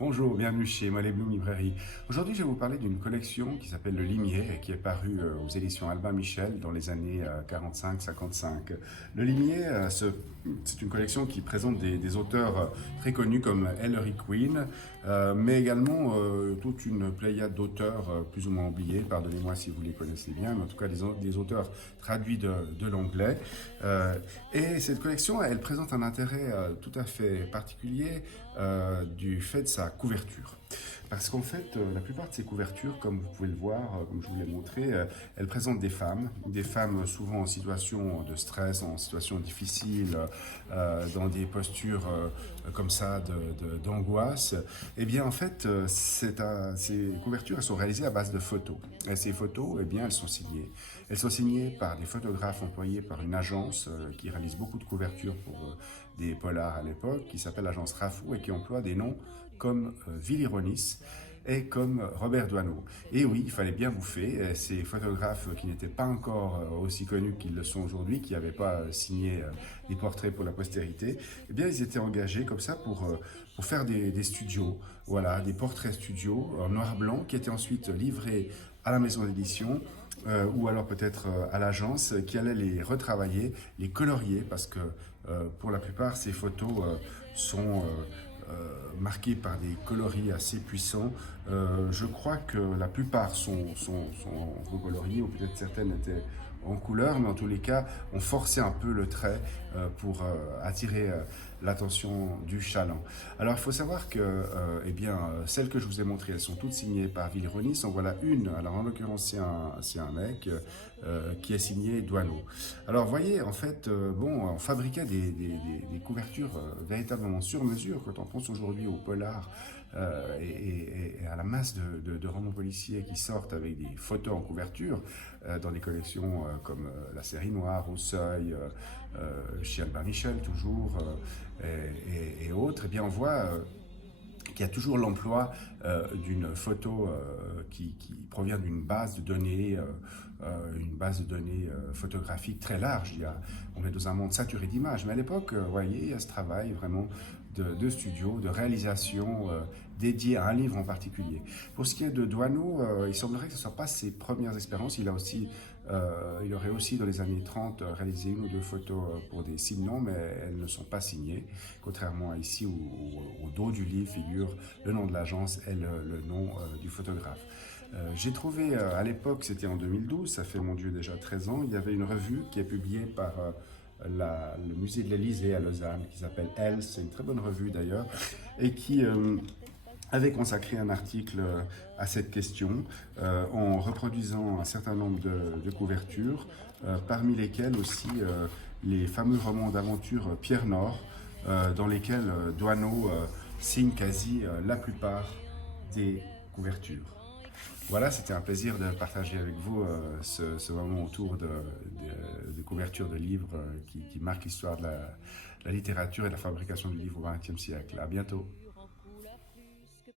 Bonjour, bienvenue chez Mollet Bloom Librairie. Aujourd'hui, je vais vous parler d'une collection qui s'appelle Le Limier et qui est parue aux éditions Albin Michel dans les années 45-55. Le Limier, c'est une collection qui présente des auteurs très connus comme Ellery Queen, mais également toute une pléiade d'auteurs plus ou moins oubliés. Pardonnez-moi si vous les connaissez bien, mais en tout cas des auteurs traduits de l'anglais. Et cette collection, elle présente un intérêt tout à fait particulier du fait de sa couverture. Parce qu'en fait, la plupart de ces couvertures, comme vous pouvez le voir, comme je vous l'ai montré, elles présentent des femmes souvent en situation de stress, en situation difficile, dans des postures comme ça d'angoisse. Et bien en fait, ces couvertures, elles sont réalisées à base de photos. Et ces photos, eh bien, elles sont signées. Elles sont signées par des photographes employés par une agence qui réalise beaucoup de couvertures pour des polars à l'époque, qui s'appelle l'agence Rafou et qui emploie des noms comme Willy Ronis et comme Robert Doisneau. Et oui, il fallait bien bouffer. Ces photographes qui n'étaient pas encore aussi connus qu'ils le sont aujourd'hui, qui n'avaient pas signé des portraits pour la postérité, eh bien, ils étaient engagés comme ça pour faire des studios, voilà, des portraits studios en noir-blanc qui étaient ensuite livrés à la maison d'édition ou alors peut-être à l'agence qui allait les retravailler, les colorier, parce que pour la plupart, ces photos sont marquées par des coloris assez puissants. Je crois que la plupart sont recoloriées, ou peut-être certaines étaient en couleur, mais en tous les cas, on forçait un peu le trait pour attirer l'attention du chaland. Alors, il faut savoir que celles que je vous ai montrées, elles sont toutes signées par Willy Ronis. En voilà une, alors en l'occurrence, c'est un mec qui est signé Doisneau. Alors, vous voyez, en fait, on fabriquait des couvertures véritablement sur mesure. Quand on pense aujourd'hui au polar et à la masse de romans policiers qui sortent avec des photos en couverture dans des collections comme la série Noire, Au Seuil, chez Albin Michel toujours, et autres, eh bien on voit qu'il y a toujours l'emploi d'une photo qui provient d'une base de données, photographique très large. On est dans un monde saturé d'images, mais à l'époque, vous voyez, il y a ce travail vraiment de studio, de réalisation dédié à un livre en particulier. Pour ce qui est de Doisneau, il semblerait que ce ne soit pas ses premières expériences. Il aurait aussi dans les années 30 réalisé une ou deux photos pour des signes-noms, mais elles ne sont pas signées, contrairement à ici où au dos du livre figure le nom de l'agence et le nom du photographe. J'ai trouvé à l'époque, c'était en 2012, ça fait mon Dieu déjà 13 ans, il y avait une revue qui est publiée par le musée de l'Élysée à Lausanne qui s'appelle Elle, c'est une très bonne revue d'ailleurs, et qui avait consacré un article à cette question en reproduisant un certain nombre de couvertures, parmi lesquelles aussi les fameux romans d'aventure Pierre Nord, dans lesquels Doisneau signe quasi la plupart des couvertures. Voilà, c'était un plaisir de partager avec vous ce moment autour de couverture de livres qui marquent l'histoire de la littérature et de la fabrication du livre au XXe siècle. À bientôt.